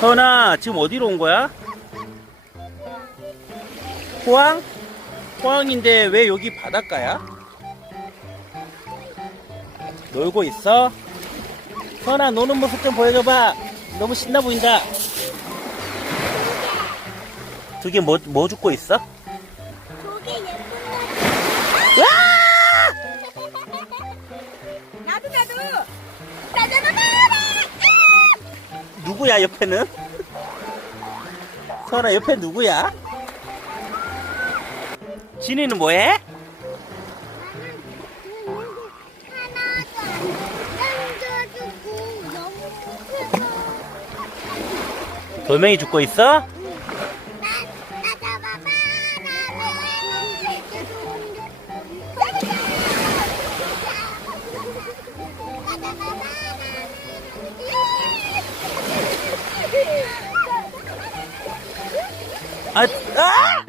서은아, 지금 어디로 온 거야? 포항? 포항인데 왜 여기 바닷가야? 놀고 있어? 서은아, 노는 모습 좀 보여줘봐. 너무 신나 보인다. 두 개 뭐 줍고 있어? 저게 예쁜 거. 나도. 누구야, 옆에는? 서은아, 옆에 누구야? 진이는 뭐해? 돌멩이 줍고 있어? 아!